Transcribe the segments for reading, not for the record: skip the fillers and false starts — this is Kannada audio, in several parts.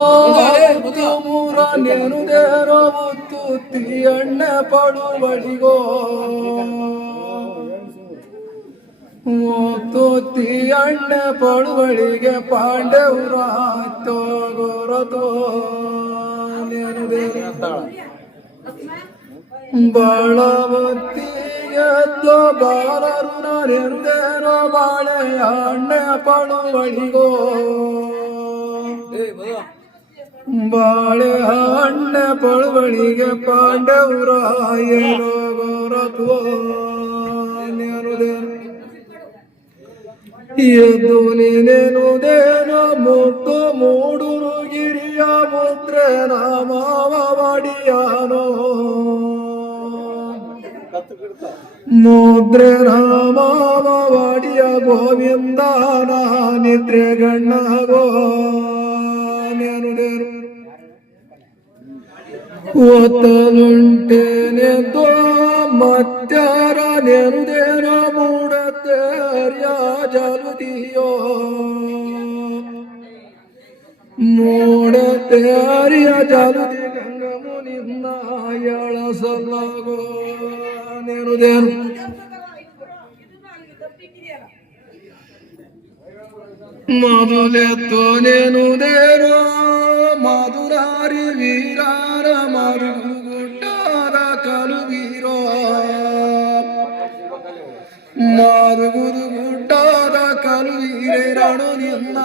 ಮೂರ ನೆನುದೇರೋ ಮುತ್ತುತ್ತಿ ಅಣ್ಣ ಪಡುವಳಿಗೋ ಮುತ್ತುತ್ತಿ ಅಣ್ಣ ಪಡುವಳಿಗೆ ಪಾಂಡವರ ತೋಗೊರತೋ ನೆನುದೇರೋ ಬಾಳವತ್ತಿಗೆ ಬಾಳರು ನೆನುದೇರೋ ಬಾಳೆ ಅಣ್ಣ ಪಡುವಳಿಗೋ ಬಾಳೆ ಹಣ್ಣ ಪಳುವಳಿಗೆ ಪಾಂಡವರ ಏನೋ ಗೊರತ್ವ ಎದ್ದು ನೀನೇನುದೇನೋ ಮುತ್ತು ಮೂಡುರು ಗಿರಿಯ ಮುದ್ರೆ ರಾಮವಾಡಿಯಾನೋ ಮುದ್ರೆ ರಾಮವಾಡಿಯ ಗೋವಿಂದನ ನಿದ್ರೆ ಗಣ್ಣಗೋ ಒತ್ತಲುಂಟೇನೆಂದೋ ಮತ್ಯಾರ ನೆನುದೇನ ಮೂಡತ್ತೇರ್ಯ ಜಲುದಿಯೋ ಮೂಡತ್ತೇರ್ಯ ಜಲುದಿ ಗಂಗಮುನಿಂದ ಎಳಸಲ್ಲಗೋ ನೆನುದೇನು ಮೊದಲೆತ್ತೋ ನೆನುದೇನೋ ಮಧುರಾರಿ ವೀರಾರ ಮರುಗುಡ್ಡಾರ ಕಲುವೀರೋ ಮರುಗುರು ಗುಡ್ಡಾರ ಕಲುವೀರೆ ರಣು ನಿನ್ನ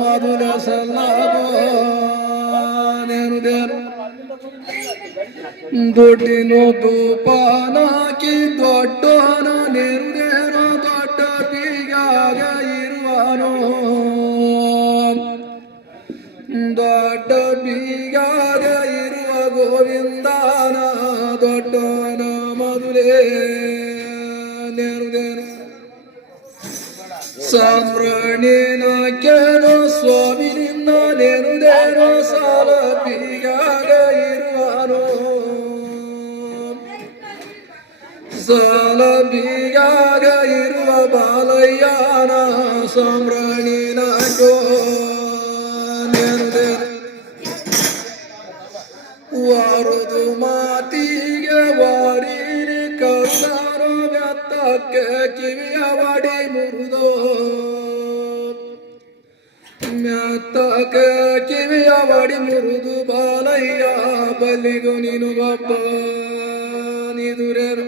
ಮಧುರ ಸಲ್ಲಗೋ ನೆನುದೇನು ದೊಡ್ಡಿನೋ ದೂಪಾನಾಕಿ ದೊಡ್ಡನ ನೆನುದೇನೋ ದೊಡ್ಡ ಬೀಗಾಗ ಇರುವನೋ ದೊಡ್ಡ ಬೀಗಾಗ ಇರುವ ಗೋವಿಂದನ ದೊಡ್ಡನ ಮಧುರೇ ನೆನುದೇನು ಸಾಮ್ರಾಣಿನ ಕೇಳೋ ಸ್ವಾಮಿ ನಿನ್ನ ನೆನುದೇನೋ ಸಾಲ ಬೀಗಾಗ ಇರುವನೋ ಸಾಲ ಬೀಗಾಗ ಇರುವ ಬಾಲಯ್ಯನ ಸಾಮ್ರಾಣಿನ ಕೋ ವಾರುದು ಮಾತಿಗೆ ವಾರೀರಿ ಕರುಣಾರೋ ವ್ಯತ್ತಕ್ಕೆ ಕಿವಿಯ ವಾಡಿ ಮುರಿದೋ ಮ್ಯಾತ್ತಕ್ಕೆ ಕಿವಿಯ ವಾಡಿ ಮುರಿದು ಬಾಲಯ್ಯ ಬಲಿಗು ನೀನು ಬಪ್ಪ ನಿದುರೇರು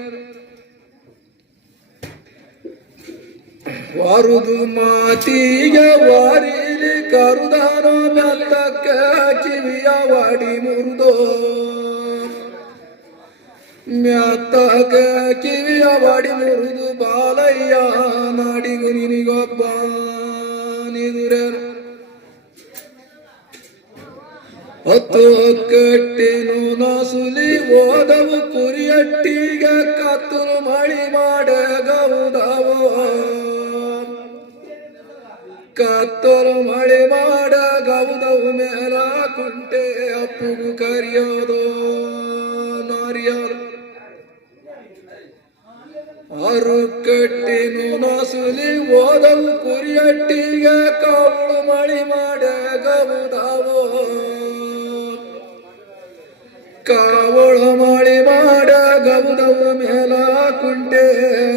ವಾರುದು ಮಾತಿಗೆ ವಾರೀರಿ ಕರುದಾರೋ ಮ್ಯಾತ್ತಕ್ಕೆ ಕಿವಿಯ ವಾಡಿ ಮುರಿದೋ ಮ್ಯಾತ್ತಕ್ಕೆ ಕಿವಿಯ ವಾಡಿ ಮುರಿದು ಬಾಲಯ್ಯ ನಾಡಿಗು ನಿನಿಗೊಬ್ಬ ನಿದುರೇರು ಹತ್ತು ಕಟ್ಟಿನು ನಸುಲಿ ಓದವು ಕುರಿಯಟ್ಟಿಗೆ ಕತ್ತಲು ಮಳಿ ಮಾಡೆ ಗೌದವೋ ಕತ್ತಲು ಮಳೆ ಮಾಡ ಗೌದವು ಮೇಲ ಕುಂಟೆ ಅಪ್ಪುಗು ಕರಿಯೋದು ನಾರಿಯರು ಆರು ಕಟ್ಟಿನು ನಸುಲಿ ಓದವು ಕುರಿಯಟ್ಟಿಗೆ ಕವಳು ಮಳಿ ಮಾಡ ಗೌದವೋ ಕಾವಳು ಮಳಿ ಮಾಡ ಗೌದವು ಮೇಲ ಕುಂಟೆ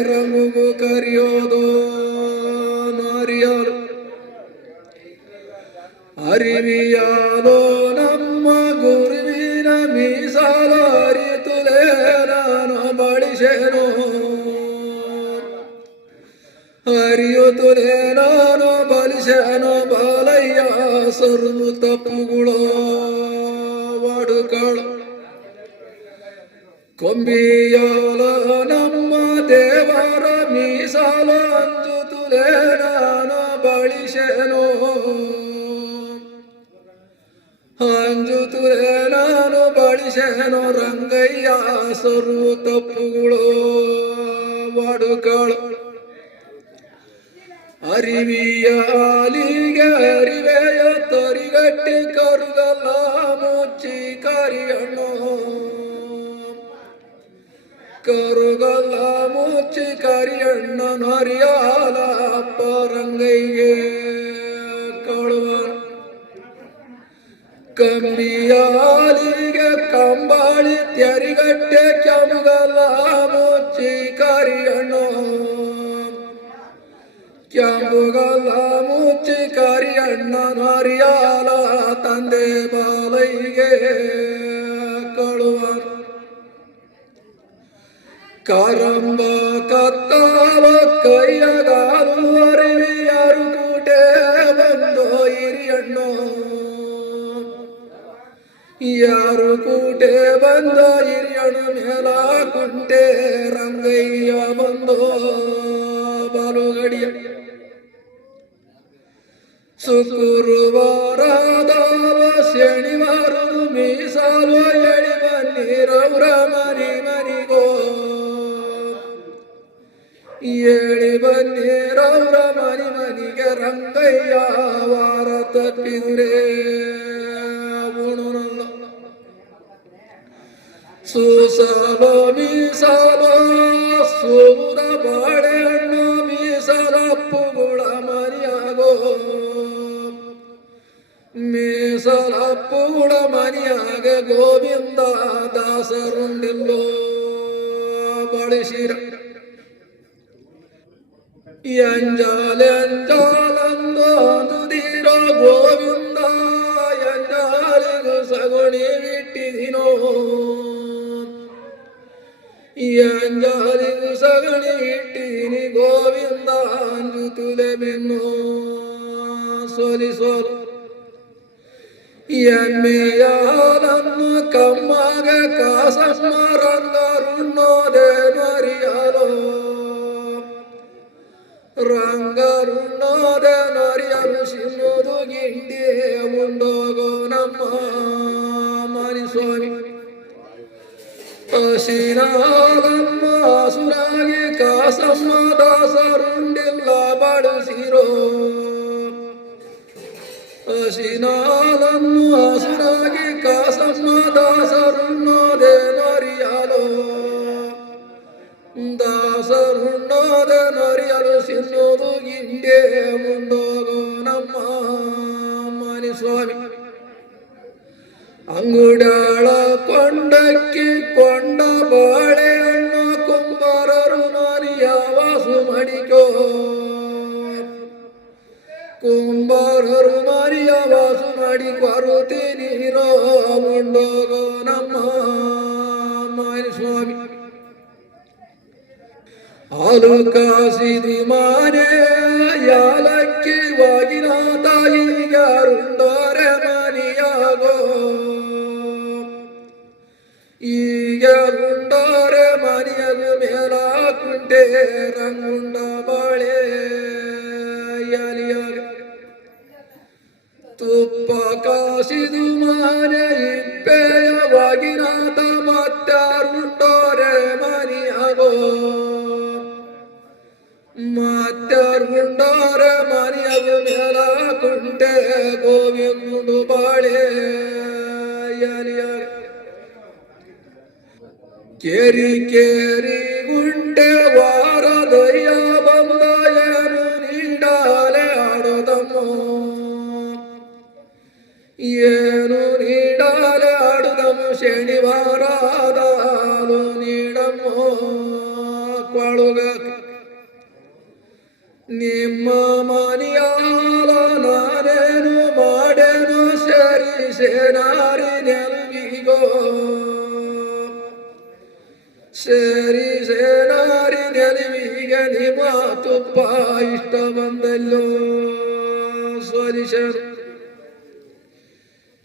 ರಂಗುಗು ಕರಿಯೋದು ನಾರಿಯರು ಅರಿವಿಯಾಲೋ ನಮ್ಮ ಗುರುವಿನ ಮೀಸಾಲ ಅರಿತುಲೇ ನಾನು ಬಳಿಸೇನೋ ಅರಿಯುತ್ತಲೇ ನಾನು ಬಲಿಸೇನೋ ಬಾಲಯ್ಯ ಸರ್ವ ತಪ್ಪುಗಳೋ ವಾಡುಕಾಳು ಕೊಂಬಿಯಾಲ ನಮ್ಮ ದೇವರ ಮೀಸಾಲ ಅಂಜುತ್ತಲೇ ನಾನು ಬಳಿಸೇನೋ ಅಂಜುತ್ತಲೇ ನಾನು ಬಳಿಸೇನೋ ರಂಗಯ್ಯ ಸರ್ವ ತಪ್ಪುಗಳು ವಾಡುಕಾಳು ಅರಿವಿಯಾಲಿಗೆ ಅರಿವೆಯ ತರಿಗಟ್ಟಿ ಕರುಗಲ್ಲ ಮುಚ್ಚಿ ಕರಿಯಣ್ಣು ಕರುಗಲ್ಲ ಮುಚ್ಚಿ ಕರಿಯಣ್ಣನ ಹರಿಯಾಲ ಅಪ್ಪ ರಂಗಯ್ಯ ಕಳುವ ಕಂಬಿಯಾಲಿಗೆ ಕಂಬಾಳಿ ತೆರಿಗಟ್ಟೆ ಕೆಂಬುಗಲ್ಲ ಮುಚ್ಚಿ ಕರಿಯಣ್ಣು ಕೆಂಬುಗಲ್ಲ ಮುಚ್ಚಿ ಕರಿಯಣ್ಣನ ಹರಿಯಾಲ ತಂದೆ ಬಾಲೈಗೆ ಕಳುವ ಕರಂಬ ಕತ್ತಾಲ ಕೈಯಗಾಲು ಅರಿವಿಯಾರು ಕೂಟೆ ಬಂದೋ ಹಿರಿಯಣ್ಣು ಯಾರು ಕೂಟೆ ಬಂದ ಹಿರಿಯಣ್ಣು ಮೇಲ ಕುಂಟೆ ರಂಗಯ್ಯ ಬಂದೋ ಬಾಲುಗಡಿಯ ಶುಕ್ರವಾರದ ಶನಿವಾರ ಮೀಸಾಲು ಎಳಿ ಬನ್ನಿರವ್ರ ಮನಿಗೋ ಏಳಿ ಬನ್ನಿರವ್ರ ಮನಿಗೆ ರಂಗಯ್ಯ ವಾರ ತಪ್ಪಿದ್ರೆ ಉಣುನಲ್ಲ ಸುಸಾಲೋ ಮೀಸಾಲೋ ಸೂದ ಬಾಳೆಹಣ್ಣು ಮೀಸಲಪ್ಪುಗಳ ಮರಿಯಾಗೋ ಮೀಸಲಪ್ಪುಗಳ ಮರಿಯಾಗ ಗೋವಿಂದ ದಾಸರುಂಡಿಲ್ಲೋ ಬಳಸಿರ ಎಂಜಾಲೆಂಜಾಲಂದು ದುದಿರೋ ಗೋವಿಂದ ಎಂಜಾಲಿಗೂ ಸಗುಣಿ ಬಿಟ್ಟಿದಿನೋ ಎಂಜಾಲಿಗೂ ಸಗಣಿ ಇಟ್ಟಿನಿ ಗೋವಿಂದ ಅಂಜುತುಲೆ ಬೆನ್ನು ಸೋಲಿಸೋಲು ಎಮ್ಮೆಯಾಲನ್ನು ಕಮ್ಮಾಗ ಕಾಸಮ್ಮ ರಂಗರುಣ್ಣೋದೆ ನರಿಯಲೋ ರಂಗರುಣ್ಣೋದೆ ನರಿಯಲು ಸಿನ್ನೋದು ಗಿಂಡಿ ಮುಂಡೋಗೋ ನಮ್ಮ ಮನಿಸ್ವಾಮಿ ಹಸಿರಾಲನ್ನು ಹಸುರಾಗಿ ಕಾಸಮ್ಮ ದಾಸರುಂಡಿಲ್ಲ ಬಡಿಸಿರೋ ಹಸಿನಾಲನ್ನು ಹಸುರಾಗಿ ಕಾಸಮ್ಮ ದಾಸರುಣ್ಣೋದೆ ನರಿಯಲೋ ದಾಸರುಣ್ಣೋದೆ ನರಿಯಲು ಸಿನ್ನೋದು ಗಿಂಡೆ ಮುಂದೋಗೋ ನಮ್ಮ ಮನಿಸ್ವಾಮಿ ಅಂಗುಡಾಳ ಕೊಂಡಕ್ಕಿ ಕೊಂಡ ಬಾಳೆಹಣ್ಣು ಕುಂಬಾರರು ನರಿಯ ವಾಸು ಮಡಿಕೋ ಕುಂಬಾರರು ಮರಿಯ ವಾಸು ಮಾಡಿ ಕೊರುತ್ತೀನಿರೋ ಮುಂಡೋಗೋ ನಮ್ಮ ಮನಿಸ್ವಾಮಿ ಹಾಲು ಕಾಸಿದಿ ಮಾನೆ ಯಾಲಕ್ಕಿ ವಾಗಿನ ತಾಯಿಗಾರುಂಡೋರೆ ಮನಿಯಾಗೋ ಈಗ ಗುಂಡೋರೆ ಮನಿಯದ ಮೇಲ ಕುಂಟೆ ರಂಗುಂಡ ಬಾಳೆ ಯಾಲಿಯಾಗ ತುಪ್ಪ ಕಾಸಿದು ಮಾನೆ ಇಪ್ಪೆಯವಾಗಿನಾಥ ಮತ್ತಾರುಂಡೋರೆ ಮನಿಯಾಗೋ ಮತ್ತಾರುಂಡೋರೆ ಮನಿಯದ ಮೇಲ ಕುಂಟೆ ಗೋವಿಂದು ಬಾಳೆ ಯಾಲಿಯಾಗ ಕೇರಿ ಕೇರಿ ಗುಂಟೆ ವಾರದಯ್ಯ ಬಂದ ಏನು ನೀಡಾಲೆ ಆಡೋದಮ್ಮೋ ಏನು ನೀಡಾಲೆ ಆಡುದಮ್ಮು ಶನಿವಾರದಾಲು ನೀಡಮ್ಮೋ ಕೊಳುಗ ನಿಮ್ಮ ಮನೆಯಾಲ ನಾನೇನು ಮಾಡೇನು ಸರಿ ಸೇನಾರಿ ನೆಲವಿಗೋ ಸೇರಿ ಸೇನಾರಿ ನೆಲವಿಗೆ ನಿಮ್ಮ ತುಪ್ಪ ಇಷ್ಟ ಬಂದಲ್ಲೋ ಸ್ವರಿಶರು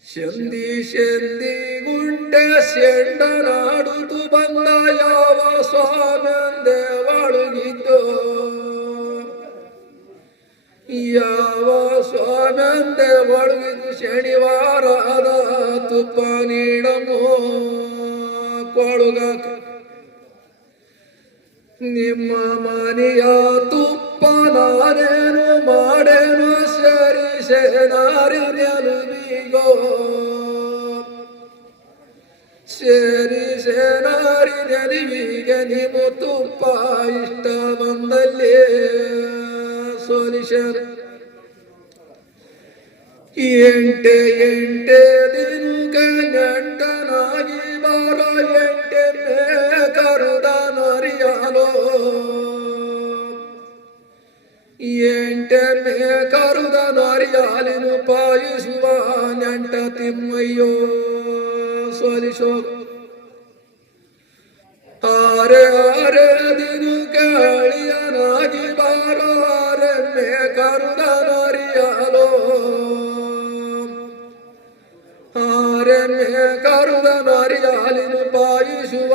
ಶಂದಿ ಶಂದಿ ಗುಂಡೆ ಸೆಂಡನಾಡುತ್ತು ಬಂದ ಯಾವ ಸ್ವಾಮಿಂದೆ ಒಳಗಿದ್ದೋ ಯಾವ ಸ್ವಾಮಿಂದೆ ಒಳಗಿದ್ದು ಶನಿವಾರದ ತುಪ್ಪ ನೀಡಮೋ ಕೊಳುಗಾಕ ನಿಮ್ಮ ಮನೆಯ ತುಪ್ಪ ನಾನೇನು ಮಾಡೇನು ಸರಿ ಸೇನಾರಿ ನೆಲವಿಗೋ ಸೇರಿ ಸೇನಾರಿ ನೆಲವಿಗೆ ನಿಮ್ಮ ತುಪ್ಪ ಇಷ್ಟ ಬಂದಲ್ಲಿ ಸೋಲಿಶರು ಎಂಟೆ ಎಂಟೆ ಪಾಯಿಸುವ ನೆಂಟ ತಿಮ್ಮಯ್ಯೋ ಸೋಲಿಸೋ ಆರೆ ಆರೆ ದಿನು ಕಾಳಿಯನಾಗಿ ಬಾರಾರೆ ಮೇ ಕರುದ ನರಿಯಾಲೋ ಆರೆ ಮೇ ಕರುದ ನರಿಯಾಲಿನು ಪಾಯಿಸುವ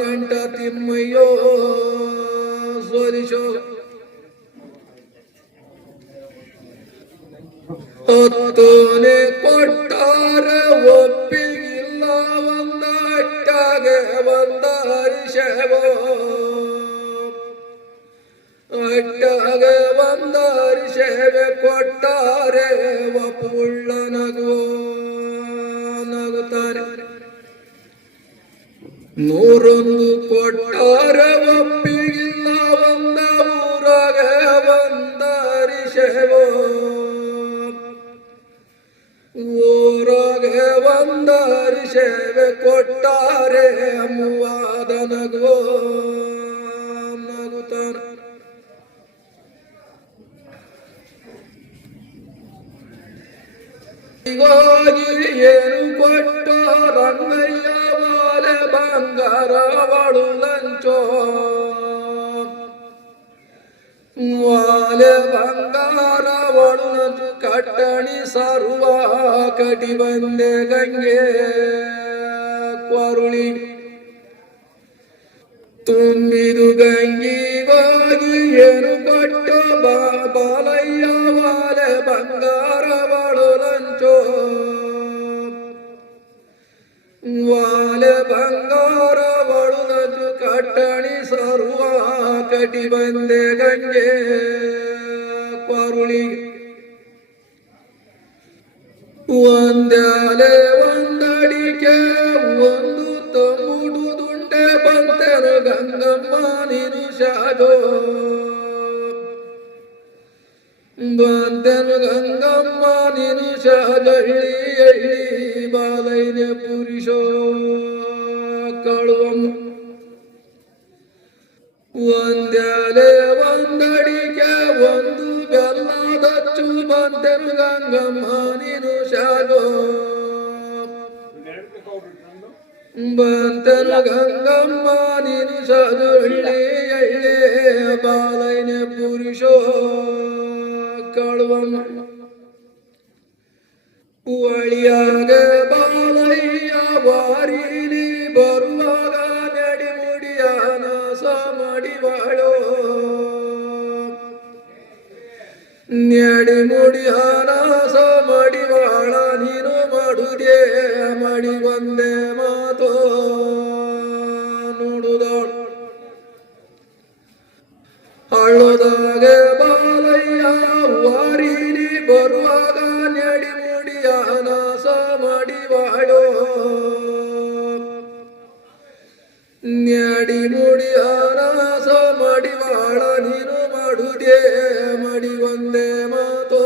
ನೆಂಟ ತಿಮ್ಮಯ್ಯೋ ಸೋಲಿಸೋ ಹೊತ್ತೋನೆ ಕೊಟ್ಟಾರೆ ಒಪ್ಪಿಗಿಲ್ಲ ಒಂದಟ್ಟಾಗೆ ಬಂದ ಹರಿಷವೋ ಅಟ್ಟಾಗೆ ಬಂದ ಹರಿಷವೆ ಕೊಟ್ಟಾರೆ ಒಪ್ಪುಳ್ಳ ನಗುವೋ ನಗುತ್ತಾರೆ ನೂರೊಂದು ಕೊಟ್ಟಾರೆ ಒಪ್ಪಿಗಿಲ್ಲ ಒಂದ ಊರಾಗೆ ಬಂದ ಹರಿಷವೋ ಊರಾಗೆ ಒಂದರಿ ಸೇವೆ ಕೊಟ್ಟಾರೆ ಮೂವಾದ ನಗುವೋ ನಗುತ್ತಾನೆ ಹೋಗಿ ಏನು ಕೊಟ್ಟು ರಂಗಯ್ಯ ವಾಲೆ ಬಂಗಾರ ಅವಳು ಲಂಚೋ ವಾಲೆ ಬಂಗಾರ ಒಳು ಕಟ್ಟಣಿ ಸರ್ವ ಕಟಿ ಬಂದೆ ಗಂಗೆ ಕೊರುಳಿ ತುಂಬಿದು ಗಂಗಿಗೋಗಿ ಏನು ಕೊಟ್ಟು ಬಾಲಯ್ಯ ವಾಲೆ ಬಂಗಾರ ಒಳು ಲಂಚೋ ವಾಲೆ ಬಂಗಾರ ಒಳು ಲಂಚು ಕಟ್ಟಣಿ ಸರ್ವ ಕಟಿ ಬಂದೆ ಗಂಗೆ ಕೊರುಳಿ ಒಂದಾಲೆ ಒಂದಡಿಕೆ ಒಂದು ತಮ್ಮುಡುದುಂಡೆ ಬಂತೆನು ಗಂಗಮ್ಮ ನೀನು ಶಾಜೋ ಬಂತೆನು ಗಂಗಮ್ಮ ನೀನು ಶಾಜಳ್ಳಿ ಎಳ್ಳಿ ಬಾಲೈನೆ ಪುರುಷೋ ಕಳುವಮ್ಮ ಒಂದಾಲೆ ಒಂದಡಿಕೆ ಒಂದು ಬೆಲ್ಲದಚ್ಚು ಬಂತೆನು ಗಂಗಮ್ಮ ನೀನು ಶಾಗೋ ಬಂತೆನು ಗಂಗಮ್ಮ ನೀನು ಶಾಜೊಳ್ಳಿ ಎಳ್ಳೆ ಬಾಲೈನೆ ಪುರುಷೋ ಕಳುವಮ್ಮ ಒಳಿಯಾಗ ಬಾಲಯ್ಯ ವಾರಿಲಿ ಬರುವಾಗ ನಡಿ ಮುಡಿಯಾನ ಮಡಿವಾಳೋ ನ್ಯಾಡಿ ಮುಡಿಯಾನ ಮಡಿವಾಳ ನೀನು ಮಾಡುದೇ ಮಡಿ ಬಂದೆ ಮಾತೋ ನೋಡುದಾಳು ಹಳ್ಳದಾಗ ಬಾಲಯ್ಯ ವಾರಿಲಿ ಬರುವಾಗ ನಡಿ ಮುಡಿಯಾನ ಮಡಿವಾಳೋ ನ್ಯಾಡಿ ಮುಡಿಯಾನ ಮಡಿವಾಳ ನೀನು ಮಾಡುದೇ ಮಡಿ ಒಂದೇ ಮಾತೋ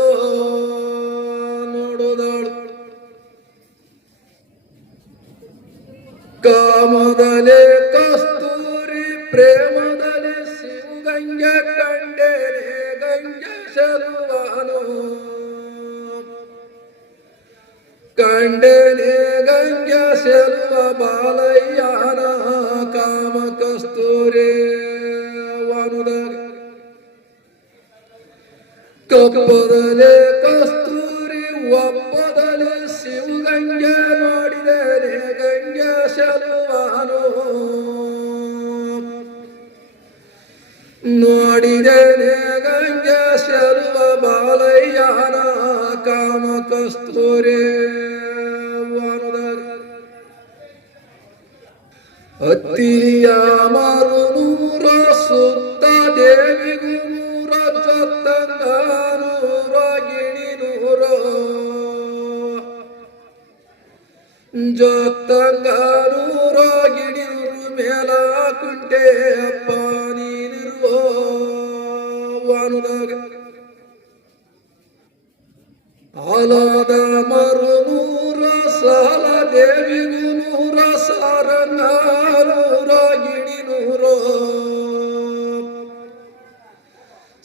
ನೋಡುದಾಳು ಕಾಮದಲೆ ಕಸ್ತೂರಿ ಪ್ರೇಮದಲೆ ಶಿವಗಂಗೆ ಕಂಡೇನೆ ಗಂಗೆ ಶರುವಾನು ಕಂಡೇನೆ ಗಂಗೆ ಶರುವ ಬಾಲಯ್ಯನ ಕಾಮ ಕಸ್ತೂರಿ ವಾನುದಾಗ ಕಪ್ಪದಲೆ ಕಸ್ತೂರಿ ಒಪ್ಪದಲೆ ಶಿವಗಂಗೆ ನೋಡಿದರೆ ಗಂಗೆ ಶಲುವಾನು ನೋಡಿದರೆ ಗಂಗೆ ಶಲುವ ಬಾಲಯ್ಯನ ಕಾಮ ಕಸ್ತೂರಿ ವಾನುದಾಗ ಅತ್ತಿಯ ಮಾರು ನೂರ ಸುತ್ತ ದೇವಿಗೂ ನೂರ ಜೊತ್ತಂಗ ನೂರ ಗಿಣಿ ನೂರ ಜೊತ್ತಂಗ ನೂರ ಗಿಣಿ ನೂರು ಮೇಲ ಕುಂಟೆ ಅಪ್ಪ ನೀನಿರುವ ವಾನುದಾಗ ಆಲಾದ ಮರು ನೂರ ಸಾಲ ದೇವಿಗೂ ನೂರ ಸಾರಂಗ ನೂರ ಗಿಣಿ ನೂರ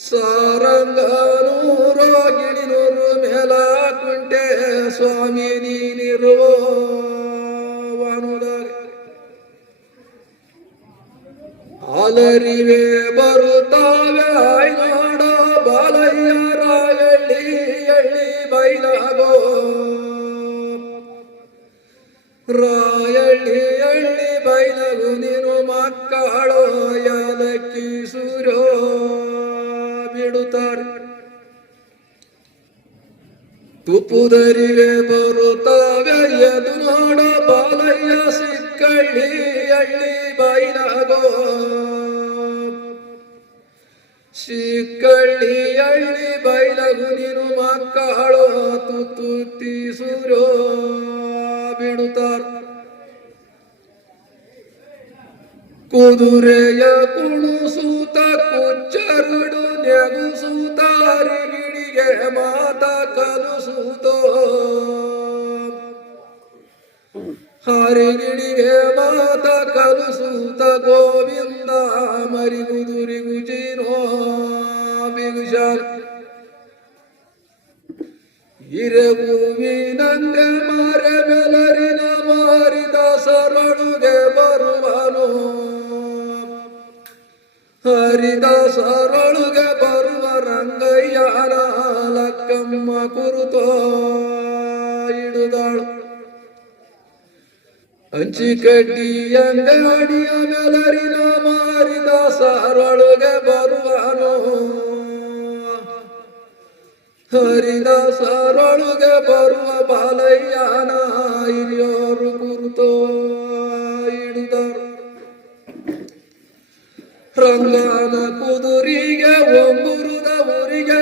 ಸಾರಂಗ ನೂರ ಗಿಣಿ ನೂರು ಮೇಲ ಕುಂಟೆ ಸ್ವಾಮಿ ನೀನಿರುವನುದಾಗ ಅಲರಿವೆ ಬರುತ್ತಾವೆ ಆಯ್ನಾಡ ಬಾಲಯ್ಯರ ಎಳ್ಳಿ ಎಳ್ಳಿ ಬೈಲಾಗೋ ರಾಯಳ್ಳಿ ಎಳ್ಳಿ ಬೈಲಗು ನೀನು ಮಕ್ಕಳು ಯಾಲಕ್ಕಿ ಸೂರ್ಯೋ ಬಿಡುತ್ತಾರೆ ತುಪ್ಪುದರಿವೆ ಬರುತ್ತಾವೆ ಎದು ನೋಡ ಬಾಲಯ್ಯ ಸಿಕ್ಕಳ್ಳಿ ಎಳ್ಳಿ ಬೈಲಾಗೋ ಸಿಕ್ಕಳ್ಳಿ ಎಳ್ಳಿ ಬೈಲಗು ನೀನು ಮಕ್ಕಳು ತುತ್ತುತ್ತಿ ಸೂರ್ಯೋ ಬಿಡುತ್ತಾರ ಕುದುರೆಯ ಕುಣುಸೂತ ಕುಚ್ಚರುಡು ನೆಗುಸೂತ ಹರಿಗಿಣಿಗೆ ಮಾತ ಕಲುಸೂತೋ ಹರಿಗಿಣಿಗೆ ಮಾತ ಕಲುಸೂತ ಗೋವಿಂದ ಮರಿಗುದುರಿಗು ಜೀನೋ ಬಿಗುಶಾಲ ಹಿರಭೂವಿನಂಗೆ ಮಾರೆ ಬೆಲರಿನ ಮಾರಿದ ಸರಳುಗೆ ಬರುವನು ಹರಿದ ಸರಳುಗೆ ಬರುವ ರಂಗಯ್ಯನ ಲಕ್ಕಮ್ಮ ಕುರುತೋ ಹಿಡುದಾಳು ಹಂಚಿಕಡ್ಡಿಯಂಗ ಅಡಿಯ ಬೆಲರಿನ ಮಾರಿದ ಸರಳುಗೆ ಬರುವನು ಹರಿದ ಸರಳುಗೆ ಬರುವ ಬಾಲಯ್ಯನ ಹಿರಿಯೋರು ಕುರುತೋ ಹಿಡಿದರು ರಂಗನ ಕುದುರಿಗೆ ಒಂಗುರುದ ಊರಿಗೆ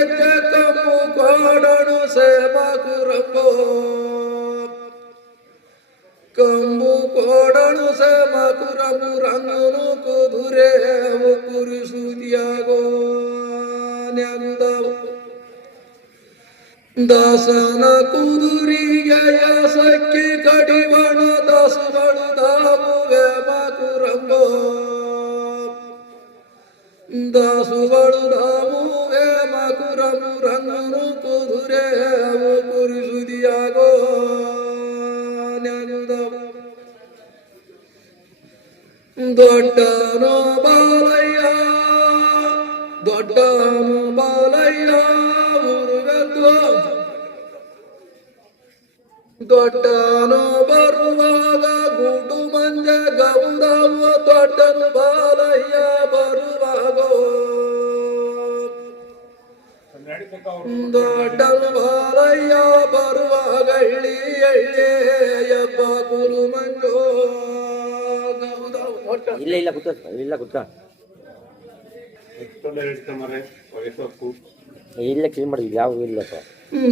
ಕಮ್ಮು ಕೋಡನು ಸೇವಕುರಂಬೋ ಕಂಬು ಕೋಡನು ಸೇವಕುರಂಬು ರಂಗನು ಕುದುರೆ ಕುರಿಸುದಿಯಾಗೋ ನೆಗುದವು ದಾಸನ ಕುದುರಿಗೆ ಸಕ್ಕಿ ಕಡಿವಣ ದಾಸಗಳು ದಾವುವೆ ಮಕುರಂಬೋ ದಾಸುಗಳು ದಾವುವೆ ಮಕುರಂಬು ರಂಗನು ಕುದುರೆ ಕುರಿಸುದಿಯಾಗೋ ನೆಗುದವು ದೊಡ್ಡನೋ ಬಾಲಯ್ಯ ದೊಡ್ಡನು ಬಾಲಯ್ಯ ದೊಡ್ಡನು ಬರುವಾಗ ಗುಡು ಮಂಜ ಗೌರವ ದೊಡ್ಡನು ಬಾಲಯ್ಯ ಬರುವಾಗ ದೊಡ್ಡನು ಬಾಲಯ್ಯ ಬರುವಾಗ ಎಳ್ಳಿ ಎಳ್ಳಿ ಎಬ್ಬ ಗುರು ಮಂಜೋ ಗೌರವ ಇಲ್ಲ ಇಲ್ಲ ಕುತ್ತ ಇಲ್ಲ ಕುತ್ತ ಇಲ್ಲ ಕ್ಲೀನ್ ಮಾಡಿ ಯಾವ ಇಲ್ಲಪ್ಪ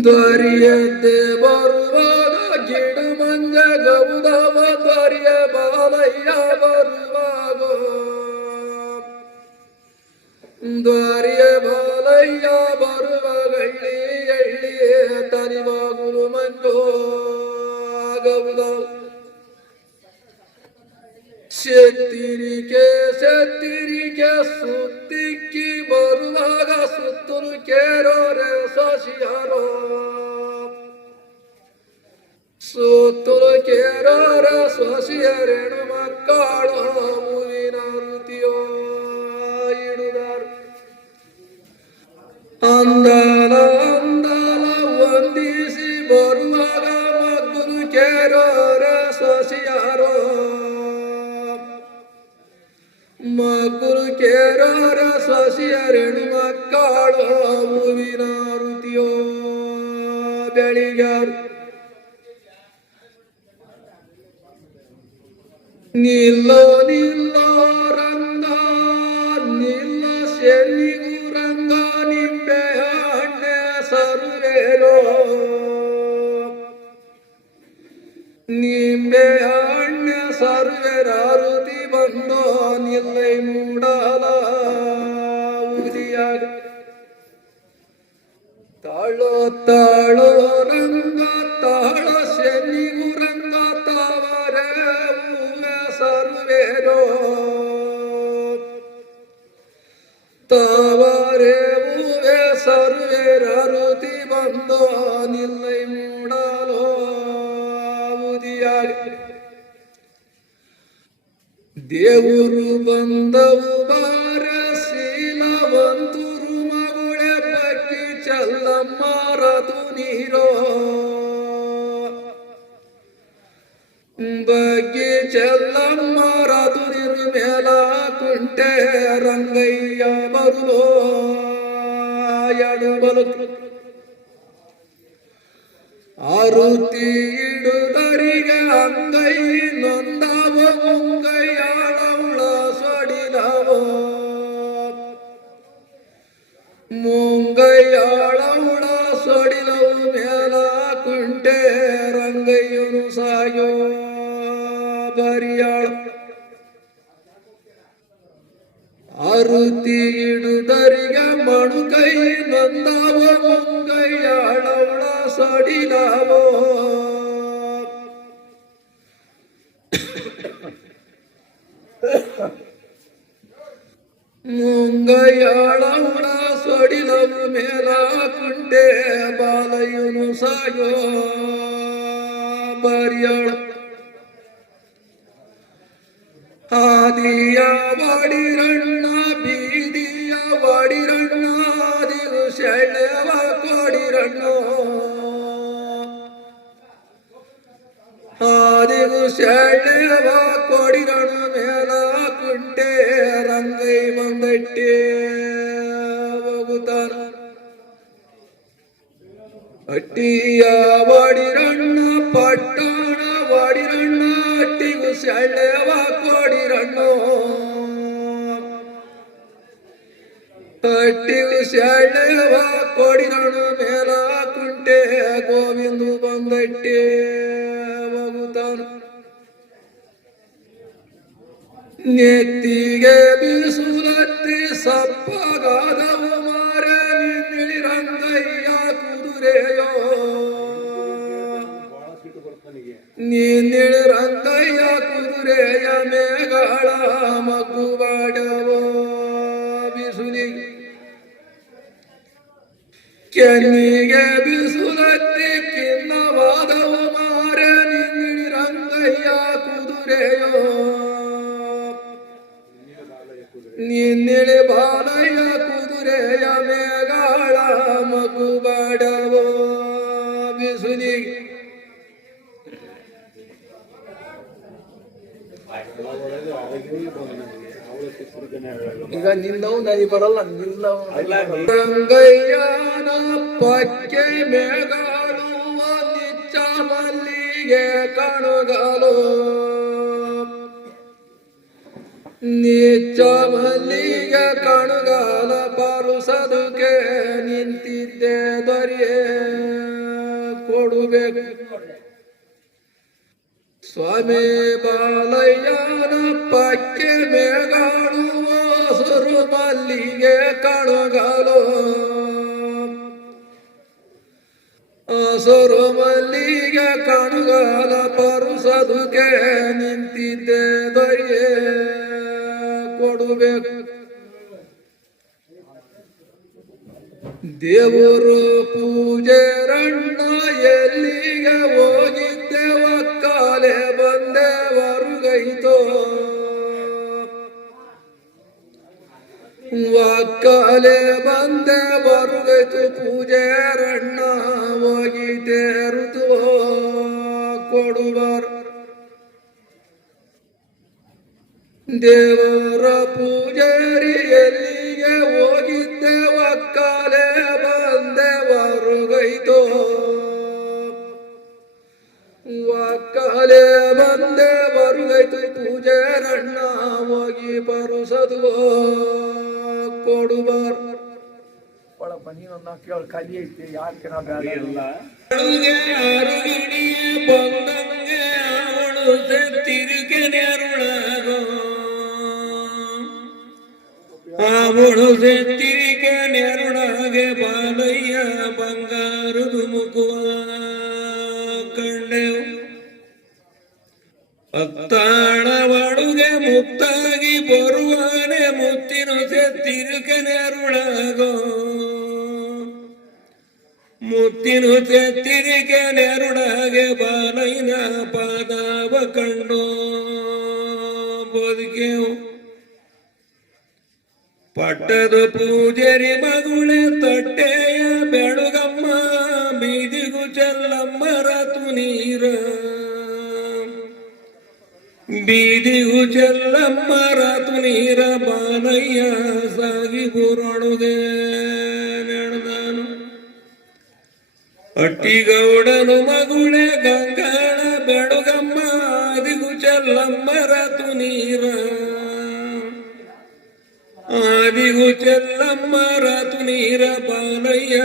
ದ್ವಾರಿಯದ್ದೆ ಬರುವಾಗ ಗಿಡ ಮಂಜ ಗೌದವ ದ್ವಾರಿಯ ಬಾಲಯ್ಯ ಬರುವಾಗ ದ್ವಾರಿಯ ಬಾಲಯ್ಯ ಬರುವಾಗ ಎಳ್ಳಿ ಎಳ್ಳಿ ತನಿವಾಗುಲು ಮಂಜೋ ಗೌದವ ಸೆತ್ತಿರಿಕೆ ಸುತ್ತಿಕ್ಕಿ ಬರುವಾಗ ಸುತ್ತಲು ಕೇರೋರೆ ಸಸಿಯಾರೋ ಸುತ್ತಲು ಕೇರೋರೆ ಸಸಿಯರೆಣು ಮಕ್ಕಳು ಹೂವಿನ ವೃತ್ತಿಯೋ ಹಿಡುದಾರು ಅಂದಾಲ ಅಂದಾಲ ವಂದಿಸಿ ಬರುವಾಗ ಮಗ್ಗುಲು ಕೇರೋರೆ ಸಸಿಯಾರೋ ಮಗುರು ಕೇರಾರ ಸಸಿಯರೆಣು ಮಕ್ಕಳು ಹೂವಿನ ವೃತ್ತಿಯೋ ಬೆಳಿಗ್ಯಾರು ನಿಲ್ಲೋ ನಿಲ್ಲೋ ರಂಗ ನಿಲ್ಲ ಶನಿಗೂ ರಂಗ ನಿಂಬೆ ಹಣ್ಣೆ ಸರುವೇರೋ ನಿಂಬೆ ಹಣ್ಣೆ ಸರ್ವೆರಾರುತಿ ಬಂದೋ ನಿಲ್ಲೈ ಮೂಡಲ ಉದಿಯಾಗ ತಾಳೋ ತಾಳೋ ರಂಗ ತಾಳ ಶನಿಗೂ ರಂಗ ತಾವರೆ ಹೂವೆ ಸರ್ವೇರೋ ತಾವರೆ ಹೂವೆ ಸರ್ವೆರಾರುತಿ ಬಂದೋ ನಿಲ್ಲ ಬರಿಯಾಗ ದೇವರು ಬಂದವು ಬಾರ ಶೀಲವಂತರು ಮಗುಳೆ ಬಗ್ಗಿ ಚಲ್ಲಮ್ಮರದು ನೀರೋ ಬಗ್ಗಿ ಚೆಲ್ಲಮ್ಮರದು ನೀರು ಮೇಲ ಕುಂಟೆ ರಂಗಯ್ಯ ಬರುಲೋ ಎಡು ಬಲು ಆರುತಿ ಇಡುದರಿಗೆ ಅಂಗೈ ನೊಂದವ ಮುಂಗೈಯಾಳವಳ ಸೊಡಿಲವೋ ಮುಂಗೈಯಾಳವಳ ಸೊಡಿಲವು ಮೇಲ ಕುಂಟೆ ರಂಗಯ್ಯನು ಸಾಯೋ ಬರಿಯಾಳ ಆರುತಿ ಇಡುದರಿಗೆ ಮಣುಕೈ ನೊಂದವ ಮುಂಗೈಯಾಳವಳ ಸಡಿಲವೋ ಮುಂಗೈಯಾಳವಳ ಸಡಿಲವು ಮೇಲ ಕುಂಟೆ ಬಾಲಯ್ಯನು ಸಾಯೋ ಬರಿಯಾಳ ಆದಿಯ ವಾಡಿರಣ್ಣ ಬೀದಿಯ ವಾಡಿರಣ್ಣ ಆದಿಯು ಶೆಳೆವ ಕೊಡಿರಣ್ಣೋ ಆದಿಯು ಶೆಳೆವ ಕೊಡಿರಣ್ಣ ಮೇಲ ಕುಂಟೆ ರಂಗೈ ಬಂದಟ್ಟೆ ಹೋಗುತ್ತಾನ ಅಟ್ಟಿಯ ವಾಡಿರಣ್ಣ ಪಟ್ಟಣ ವಾಡಿರಣ್ಣ ಅಟ್ಟಿಗೂ ಶೆಳೆವ ಕೊಡಿರಣ್ಣೋ ಅಟ್ಟಿಗೂ ಶೆಳೆವ ಕೊಡಿರಣ್ಣು ಮೇಲ ಕುಂಟೆ ಗೋವಿಂದು ಬಂದಟ್ಟೆ ಹೋಗುತ್ತಾನ ನೆತ್ತಿಗೆ ಬಿಸುಲತ್ತಿ ಸಪ್ಪಗಾದವು ಮಾರ ನಿನ್ನಿಳಿ ರಂಗಯ್ಯ ಕುದುರೆಯೋ ನಿನ್ನಿಳಿ ರಂಗಯ್ಯ ಕುದುರೆಯ ಮೇಗಳ ಮಗ್ಗು ಬಾಡವೋ ಬಿಸುಲಿ ಕೆನ್ನಿಗೆ ಬಿಸುಲತ್ತಿ ಕಿನ್ನವಾದವು ಮಾರ ನಿನ್ನಿಳಿ ರಂಗಯ್ಯ ಕುದುರೆಯೋ ನಿನ್ನಿಳಿ ಬಾಲಯ್ಯ ಕುದುರೆಯ ಮೇಗಳ ಮಗು ಬಾಡವೋ ಬಿಸುಲಿ ಈಗ ನಿನ್ನವು ನನಗೆ ಬರಲ್ಲ ನಿನ್ನವು ರಂಗಯ್ಯನ ಪಕ್ಕೆ ಮೇಗಾಳುವ ನಿಚ್ಚ ಮಲ್ಲಿಗೆ ಕಣಗಾಲು ನಿಚ್ಚ ಮಲ್ಲಿಗೆ ಕಣಗಾಲ ಪಾರುಸದುಕೆ ನಿಂತಿದ್ದೆ ದೊರೆಯೇ ಕೊಡುಬೇಕು ಸ್ವಾಮಿ ಬಾಲಯ್ಯನ ಪಕ್ಕೆ ಮೇಗಾಳುವ ಸುರು ಮಲ್ಲಿಗೆ ಕಣಗಾಲು ಸುರು ಮಲ್ಲಿಗೆ ಕಣಗಾಲ ಪರುಸದುಕೆ ನಿಂತಿದ್ದೆ ದೊರೆಯೇ ಕೊಡುಬೇಕು ದೇವರು ಪೂಜೆರಣ್ಣ ಎಲ್ಲಿಗೆ ಹೋಗಿದ್ದೆ ಒಕ್ಕಾಲೆ ಬಂದೆ ವರುಗೈತೋ ಒಕ್ಕಾಲೆ ಬಂದೆ ಬರುಗೈತು ಪೂಜೆರಣ್ಣ ಹೋಗಿದ್ದೆ ಋತುವೋ ಕೊಡುವರು ದೇವರ ಪೂಜಾರಿ ಎಲ್ಲಿಗೆ ಹೋಗಿದ್ದೆ ಒಕ್ಕಾಲೆ ಬಂದೆ ಬರುಗೈತೋ ಒಕ್ಕಾಲೆ ಬಂದೆ ಬರುಗೈತು ಪೂಜಾರಣ್ಣ ಹೋಗಿ ಬರುಸದು ಕೊಡುವರು ಒಳಪ್ಪ ನೀನೊಂದು ಕೇಳಿ ಖಾಲಿ ಐತಿ ಯಾಕೆ ನಾ ಬೇಡ ಬಂದಂಗೆ ಅವಳು ತಿರುಗಿ ನೆರುಳಗೋ ಅವಳು ತಿರುಗಿ ನೆರುಳಗೆ ಬಾಲಯ್ಯ ಬಂಗಾರದು ಮುಖವ ಕಂಡೆವು ಭಕ್ತಾಳವಡುಗೆ ಮುಕ್ತಾಗಿ ಬರುವಾನೆ ಮುತ್ತಿನ ತಿರುಗಿ ನೆರುಳಗೋ ಮುತ್ತಿನ ತೆತ್ತಿರಿಗೆ ನೆರುಡಾಗೆ ಬಾಲೈನ ಪಾದಾವ ಕಂಡು ಬದುಕೆವು ಪಟ್ಟದ ಪೂಜರಿ ಮಗುಳೆ ತೊಟ್ಟೆಯ ಬೆಳುಗಮ್ಮ ಬೀದಿಗೂ ಚೆಲ್ಲಮ್ಮರ ತುನೀರ ಬೀದಿಗೂ ಚೆಲ್ಲಮ್ಮರ ತುನೀರ ಬಾಲಯ್ಯ ಸಾಗಿ ಬುರೊಳಗೆ ನಡೆದನು ಅಟ್ಟಿಗೌಡನು ಮಗುಳೆ ಗಂಗಾಳ ಬೆಳುಗಮ್ಮ ಆದಿಗೂ ಚೆಲ್ಲಮ್ಮರ ತುನೀರ ಆದಿಗೂ ಚೆಲ್ಲಮ್ಮರ ತುನೀರ ಬಾಲಯ್ಯ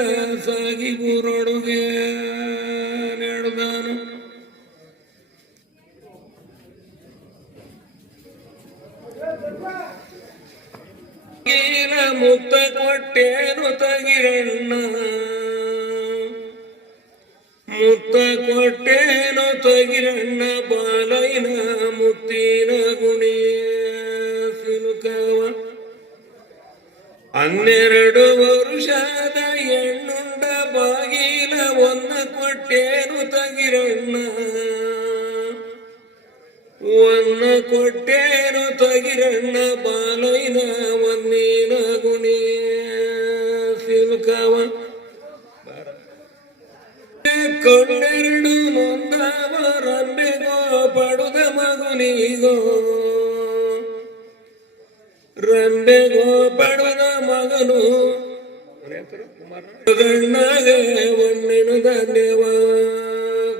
ಸಾಗಿ ಬುರೊಳಗೆ ನಡೆದನು ಗೀಲ ಮುಕ್ತ ಕೊಟ್ಟೇನು ತಗಿರಣ್ಣ ಮುತ್ತ ಕೊಟ್ಟೇನು ತಗಿರಣ್ಣ ಬಾಲಯ್ಯನ ಮುತ್ತಿನ ಗುಣಿ ಸಿಲುಕವ 12 ವರುಷದ ಹೆಣ್ಣುಂಡ ಬಾಗಿಲ ಒನ್ನ ಕೊಟ್ಟೇನು ತಗಿರಣ್ಣ ಒನ್ನ ಕೊಟ್ಟೇನು ತಗಿರಣ್ಣ ಬಾಲಯ್ಯನ ಒನ್ನಿನ ಗುಣಿ ಸಿಲುಕವ ಕೊಂಡೆರಡು ನೊಂದವ ರಂಬೆಗೋ ಪಡುದ ಮಗುನಿಗೋ ರಂಬೆಗೋ ಪಡುದ ಮಗನು ಗಣ್ಣಗೆ ಒಣ್ಣಿನ ಧನ್ಯವ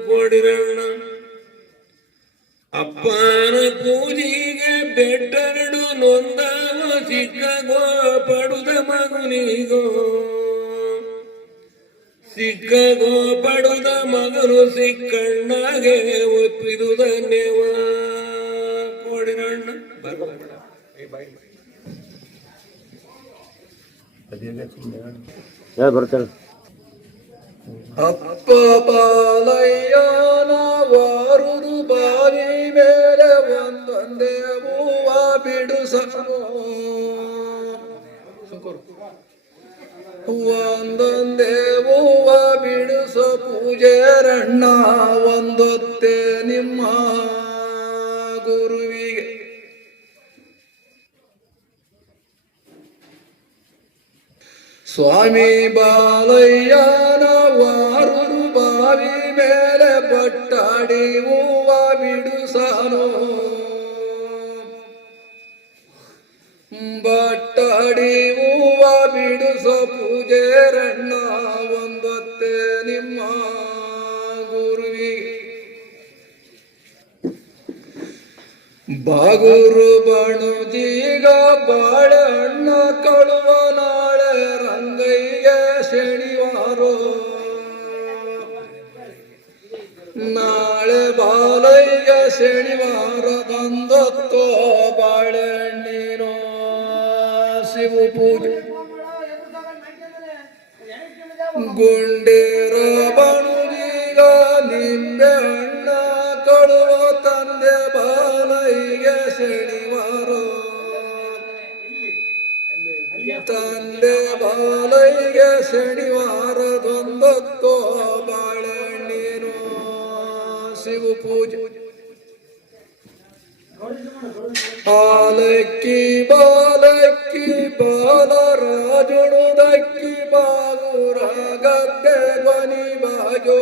ಕೊಡಿರಣ್ಣ ಅಪ್ಪನ ಪೂಜಿಗೆ ಬೆಟ್ಟರಡು ನೊಂದವ ಸಿಕ್ಕಗೋ ಪಡುದ ಮಗುನಿಗೋ ಸಿಕ್ಕಗೋ ಪಡುದ ಮಗನು ಸಿಕ್ಕಣ್ಣಗೆ ಒಪ್ಪಿದು ಧನ್ಯವ ಕೊಡಿರಣ್ಣ ಬರ್ತಾರೆ ಅಪ್ಪ ಬಾಲಯ್ಯನ ವಾರುದು ಬಾವಿ ಮೇಲೆ ಒಂದೊಂದೇ ಹೂವ ಬಿಡುಸನು ಒಂದೊಂದೇ ಹೂವ ಬಿಡಿಸ ಪೂಜೆರಣ್ಣ ಒಂದೊತ್ತೆ ನಿಮ್ಮ ಗುರುವಿಗೆ ಸ್ವಾಮಿ ಬಾಲಯ್ಯನ ವಾರು ಬಾವಿ ಮೇಲೆ ಬಟ್ಟಾಡಿ ಹೂವ ಬಿಡುಸನು ಬಟ್ಟಾಡಿ ಹೂವ ಬಿಡುಸ ಪೂಜೆರಣ್ಣ ಒಂದೊತ್ತೆ ನಿಮ್ಮ ಗುರುವಿಗೆ ಬಾಗುರು ಬಣುಜೀಗ ಬಾಳೆಹಣ್ಣ ಕಳುವ ನಾಳೆ ರಂಗಯ್ಯಗೆ ಶನಿವಾರ ನಾಳೆ ಬಾಲಯ್ಯ ಶನಿವಾರದಂದತ್ತೋ ಬಾಳೆಹಣ್ಣಿನೋ ಶಿವ ಪೂಜೆ ಗುಂಡೇರ ಬಣುಜೀಗ ನಿಂಬೆ ಹಣ್ಣ ಕಳುವ ತಂದೆ ಬಾಲಯ್ಯ ಶನಿವಾರ ತಂದೆ ಬಾಲಯ್ಯ ಶನಿವಾರದೊಂದತ್ತೋ ಬಾಳೆಹಣ್ಣಿನೋ ಶಿವ ಪೂಜೆ ಆಲಕ್ಕಿ ಬಾಲಕ್ಕಿ ಬಾಲರಾಜುಣುದಕ್ಕಿ ಬಾಗುರ ಗದ್ದೆ ಧ್ವನಿ ಬಾಜೋ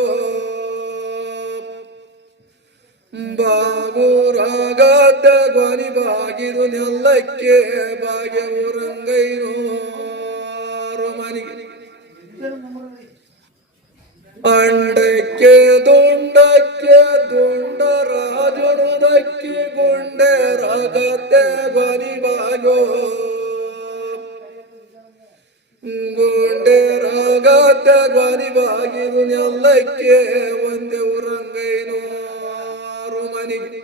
ಬಾಗುರ ಗದ್ದೆ ಧ್ವನಿ ಬಾಗಿದು ನೆಲ್ಲಕ್ಕೆ ಬಾಗ್ಯವು ರಂಗೈನೋರು ಮನಿಗೆ ಅಂಡಕ್ಕೆ ದುಂಡಕ್ಕೆ ದುಂಡ ರಾಜುಣುದಕ್ಕಿ ಗುಂಡೆ ರಗತ್ತೆ ಬನಿ ಬಾಗೋ ಗುಂಡೆ ರಗತ್ತೆ ಬನಿ ಬಾಗಿದು ನೆಲ್ಲಕ್ಕೆ ಒಂದೇ ರಂಗೈನೋರು ಮನಿಗೆ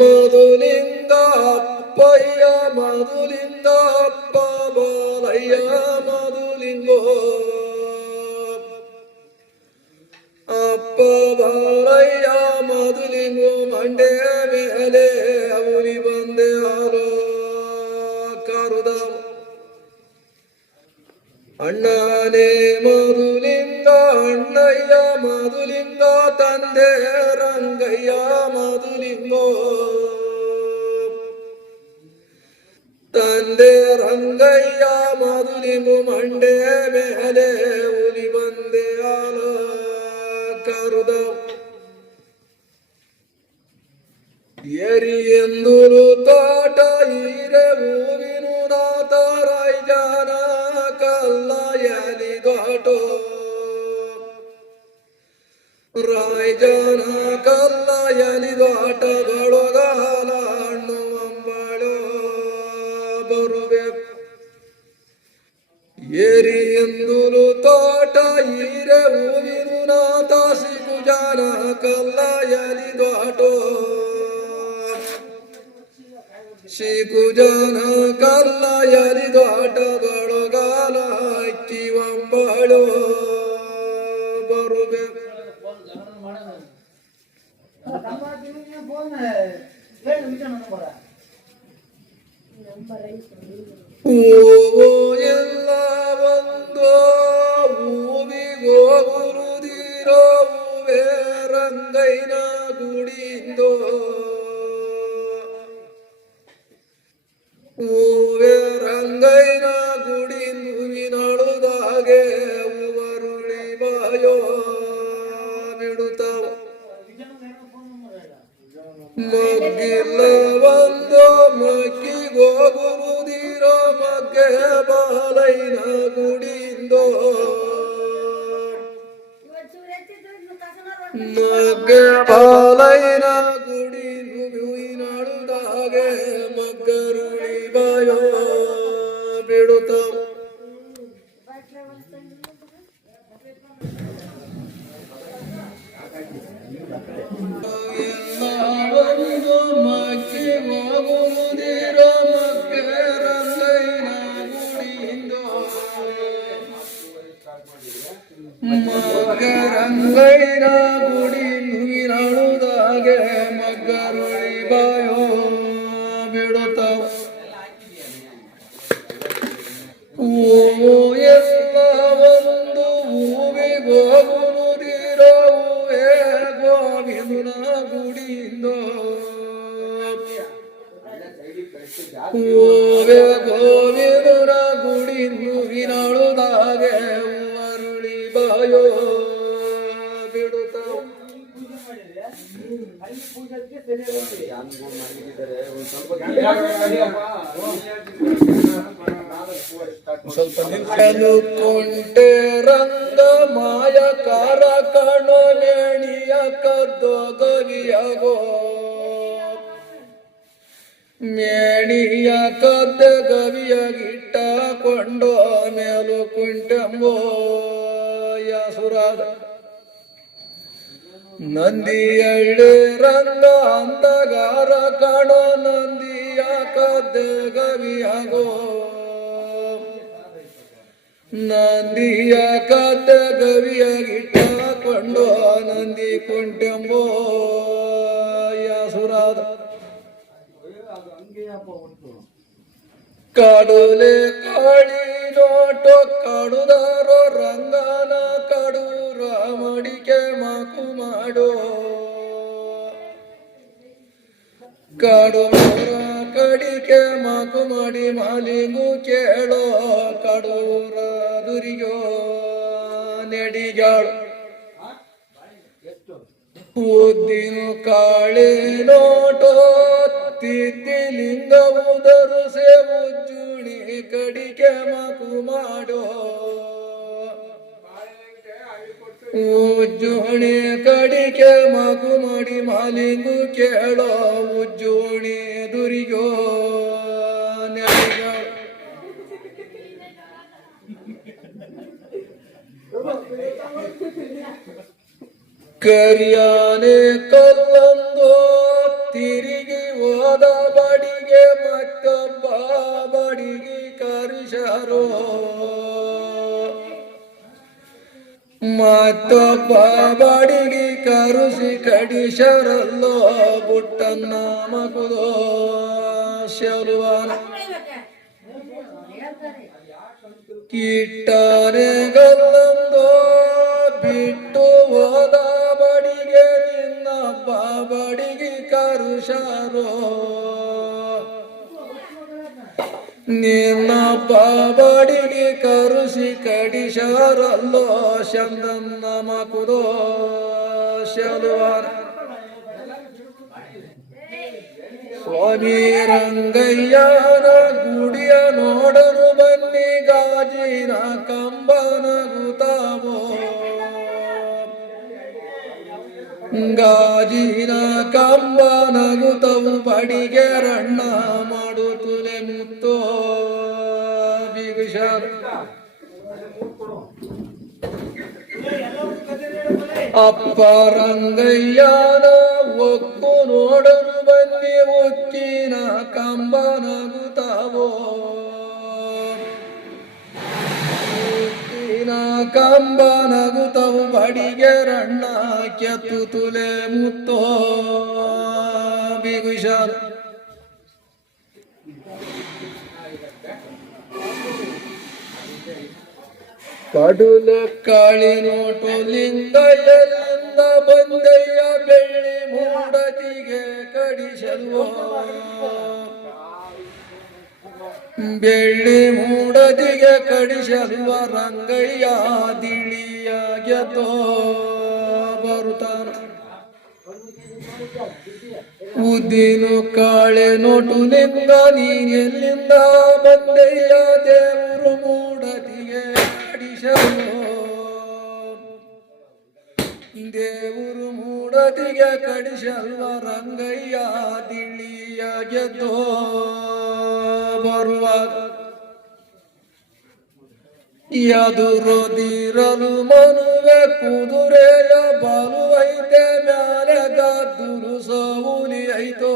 ಮಧುಲಿಂಗ ಅಪ್ಪಯ್ಯ ಮಧುಲಿಂಗ ಅಪ್ಪ ಬಾಲಯ್ಯ ಮಧುಲಿಂಗೋ ಅಪ್ಪ ಬಾಲಯ್ಯ ಮಧುಲಿಂಗೋ ಮಂಡೆ ಮೇಲೆ ಹುಲಿ ಬಂದೆ ಹಾಲು ಕರುದ ಅಣ್ಣನೇ ಮಧುಲಿಂಗ ಅಣ್ಣಯ್ಯ ಮಧುಲಿಂಗ ತಂದೆ ರಂಗಯ್ಯ ಮಧುಲಿಂಗೋ ತಂದೆ ರಂಗಯ್ಯ ಮಧುಲಿಂಗು ಮಂಡೆ ಮೇಲೆ ಹುಲಿ ಬಂದೆ ಹಾಲ ಕರುದ ಎರಿ ಎಂದುಲು ತೋಟ ಈರೆ ಹೂವಿನು ನಾತ ರಾಯಜಾನ ಕಲ್ಲ ಎಲಿದೋಟೋ ರಾಯಜಾನ ಕಲ್ಲ ಎಲಿದೋಟಗಳು ಗಾಲ ಹಣ್ಣು ಅಂಬಳು ಬರುವೆ ಏರಿ ಎಂದುಲು ತೋಟ ಈರೆ ಹೂವಿನು ನಾತ ಸಿಗು ಜಾನ ಕಲ್ಲ ಎಲಿದೋಟೋ ಸಿಗು ಜಾನ ಕಲ್ಲ ಎಲಿದೋಟಗಳು ಗಾಲ ಕಿವಂಬಳು ಬರುವೆ ಹೂವು ಎಲ್ಲ ಒಂದು ಹೂವಿಗೋಗುರುದಿರೋ ಹೂವೇ ರಂಗೈನ ಗುಡಿಂದೋ ಹೂವೇ ರಂಗೈನ ಗುಡಿ ಹೂವಿನಳುದಾಗೆ ಹೂವರುಳಿ ಬಾಯೋ ಬಿಡುತ್ತಾವ ಮಗ್ಗಿಲ್ಲ ಒಂದು ಮಗ್ಗಿಗೋಗುರುದಿರೋ ಮಗ್ಗೆ ಬಾಲೈನ ಗುಡಿಂದೋ ಮಗ್ಗೆ ಬಾಲೈನ ಗುಡಿ ಹೂವಿನಳುದಾಗೆ ಮಗ್ಗರುಳಿ ಬಾಯೋ ಬಿಡುತ್ತಾವ ಒಂದು ಮಕ್ಕಿ ಹೋಗುವುದಿರೋ ಮಕ್ಕೆ ರಂಗೈನ ಗುಡಿಂದೋ ಮಗ್ಗ ರಂಗೈನ ಗುಡಿ ಹೂವಿನಳುದಾಗೆ ಮಗ್ಗರುಳಿ ಬಾಯೋ ಬಿಡುತ್ತಾವ ಹೂವು ಎಲ್ಲ ಒಂದು ಹೂವಿಗೋಗುವುದಿರೋ ಹೂವೇ ಗೋವಿಂದನ ಗುಡಿಂದೋ ಹೂವೇ ಗೋವಿಂದನ ಗುಡಿ ಹೂವಿನಳುದಾಗೆ ಹೂವರುಳಿ ಬಾಯೋ ಬಿಡುತ್ತಾವ ಸ್ವಲ್ಪ ಕುಂಟೆ ರಂಗ ಮಾಯಕಾರ ಕಣೋ ಮೇಣಿಯ ಕದ್ದೋ ಗವಿಯಾಗೋ ಮೇಣಿಯ ಕದ್ದ ಗವಿಯಾಗಿಟ್ಟ ಕೊಂಡೋ ಮೇಲು ಕುಂಟೆಂಬೋ ಯಾಸುರಾದ ನಂದಿಯಳ್ಳಿ ರಂಗ ಅಂದಗಾರ ಕಣೋ ನಂದಿಯ ಕದ್ದ ಗವಿಯಾಗೋ ನಂದಿಯ ಕದ್ದ ಗವಿಯಾಗಿಟ್ಟ ಕೊಂಡೋ ನಂದಿ ಕುಂಟೆಂಬೋ ಯಾಸುರಾದ ಕಡುಲೆ ಕಾಳಿ ನೋಟೋ ಕಡುದಾರೋ ರಂಗನ ಕಡೂರ ಮಡಿಕೆ ಮಾಕು ಮಾಡೋ ಕಡೂರ ಕಡಿಕೆ ಮಾಕು ಮಾಡಿ ಮಾಲಿಂಗು ಕೇಳೋ ಕಡೂರ ದುರಿಯೋ ನೆಡಿಗಾಳು ಉದ್ದಿನ ಕಾಳೆ ನೋಟೋ ತಿದ್ದಿಲಿಂಗವು ಧರುಸೆ ಉಜ್ಜುಣಿ ಕಡಿಕೆ ಮಾಕು ಮಾಡೋ ಉಜ್ಜುಣಿ ಕಡಿಕೆ ಮಾಕು ಮಾಡಿ ಮಾಲಿಂಗು ಕೇಳೋ ಉಜ್ಜುಣಿ ದುರಿಗೋ ನೆಡಿಗಾಳು ಕರಿಯಾನೆ ಕಲ್ಲೊಂದು ತಿರುಗಿ ಹೋದ ಬಡಿಗೆ ಮತ್ತೊಬ್ಬ ಬಡಿಗೆ ಕರಿಶರೋ ಮತ್ತೊಬ್ಬ ಬಡಿಗೆ ಕರುಸಿ ಕಡಿಶರಲ್ಲೋ ಬುಟ್ಟನ್ನ ಮಗುದೋ ಶಲುವಾನ ಕಿಟ್ಟನೆ ಗಲ್ಲಂದೋ ಬಿಟ್ಟು ಹೋದ ಬಡಿಗೆ ನಿನ್ನ ಬಡಿಗೆ ಕರುಷಾರೋ ನಿನ್ನ ಬಡಿಗೆ ಕರುಸಿ ಕಡಿಶಾರಲ್ಲೋ ಚಂದನ್ನ ಮಕುದೋ ಶಲುವಾನ ಸ್ವಾಮಿ ರಂಗಯ್ಯನ ಗುಡಿಯ ನೋಡಲು ಬನ್ನಿ ಗಾಜಿನ ಕಂಬನ ಗುತಾವೋ ಗಾಜಿನ ಕಂಬನ ಗುತವು ಬಡಿಗೆ ರಣ್ಣ ಮಾಡುತ್ತುಲೆ ಮುತ್ತೋ ಬಿಗುಶಾರ ಅಪ್ಪ ರಂಗಯ್ಯನ ಒಕ್ಕು ನೋಡಲು ಬನ್ನಿ ಉಕ್ಕಿನ ಕಂಬನಗುತ್ತಾವೋ ಉಕ್ಕಿನ ಕಂಬನಗುತ್ತವು ಬಡಿಗೆ ರಣ್ಣ ಕೆತ್ತು ತುಲೆ ಮುತ್ತೋ ಬಿಗುಶಾರ ಕಡುಲ ಕಾಳಿ ನೋಟು ಲಿಂಗ ಎಲ್ಲಿಂದ ಬಂದಯ್ಯ ಬೆಳ್ಳಿ ಮೂಡತಿಗೆ ಕಡಿಸಲ್ವೋ ಬೆಳ್ಳಿ ಮೂಡತಿಗೆ ಕಡಿಸಲ್ವ ರಂಗಯ್ಯ ದಿಳಿಯ ಗೆದ್ದೋ ಬರುತ್ತಾನ ಉದ್ದಿನು ಕಾಳೆ ನೋಟು ಲಿಂಗ ನೀನ್ ಎಲ್ಲಿಂದ ಬಂದಯ್ಯ ದೇವರು ಮೂಡತಿಗೆ ದೇವರು ಮೂಡತಿಗೆ ಕಡಿಸಲ್ವ ರಂಗಯ್ಯ ದಿಳಿಯ ಗೆದ್ದೋ ಬರುವಾಗ ಎದುರದಿರಲು ಮನುವೆ ಕುದುರೆಯ ಬಲುವೈತೆ ಮ್ಯಾಲೆ ಗದ್ದುಲು ಸೌಲಿ ಐತೋ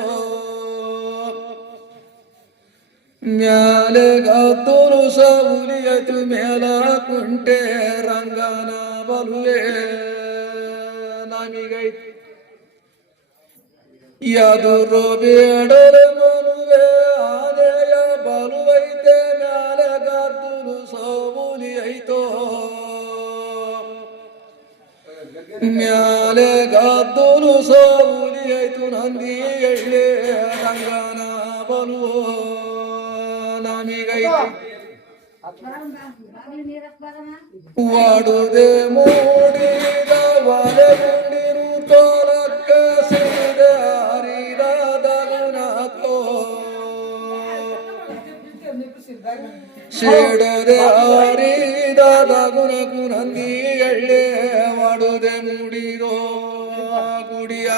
ಮ್ಯಾಲೆ ಗದ್ದುಲು ಸೌಲಿ ಐತು ಮೇಲ ಕುಂಟೆ ರಂಗನ ಬಲುವೆ ನಮಿಗೈತು ಎದುರು ಬೇಡಲೆ ಮನುವೆ ಆನೆಯ ಬಲುವೈತೆ ಮ್ಯಾಲೆ ಗದ್ದುಲು ಸೌಲಿ ಐತೋ ಮ್ಯಾಲೆ ಗದ್ದುಲು ಸೌಲಿ ಐತು ನಂದಿ ಎಳ್ಳೆ ರಂಗನ ಬಲುವೋ ನಮಿಗೈತು ವಾಡುದೆ ಮೂಡಿದ ಒಲೆಗುಂಡಿರು ತೋಲಕ್ಕ ಸಿಡಿದ ಹರಿದ ದಗುನಕ್ಕೋ ಸಿಡದೆ ಹರಿದ ದಗುನಕು ನಂದಿ ಎಳ್ಳೆ ವಾಡುದೆ ಮೂಡಿರೋ ಗುಡಿಯ